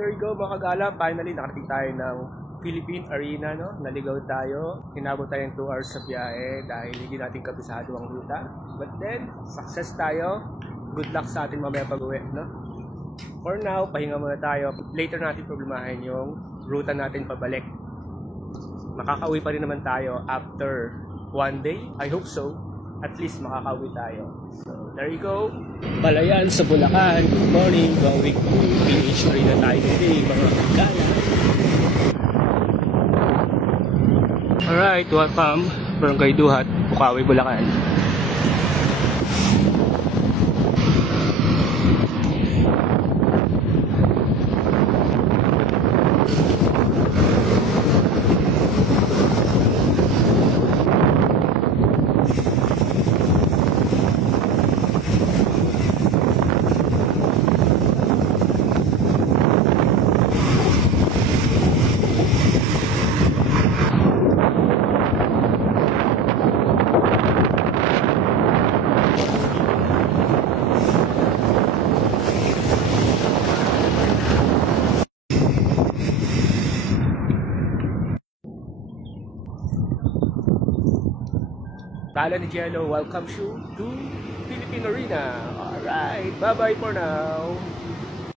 there you go mga kagala. Finally, nakarating tayo ng Philippine Arena, no? Naligaw tayo. Hinabot tayong 2 hours sa biyahe dahil hindi natin kabisado ang ruta. But then, success tayo. Good luck sa atin mamaya pag-uwi, no? For now, pahinga muna tayo. Later natin problemahin yung ruta natin pabalik. Makakauwi pa rin naman tayo after 1 day. I hope so. At least makakauwi tayo. So, there you go. Balayan sa Bulacan. Good morning. Going to PH Arena tayo today, mga kagala. Alright, welcome. Barangay Duhat, Bukawi, Bulacan. Tala ni Jello welcomes you to Philippine Arena. Alright, bye-bye for now.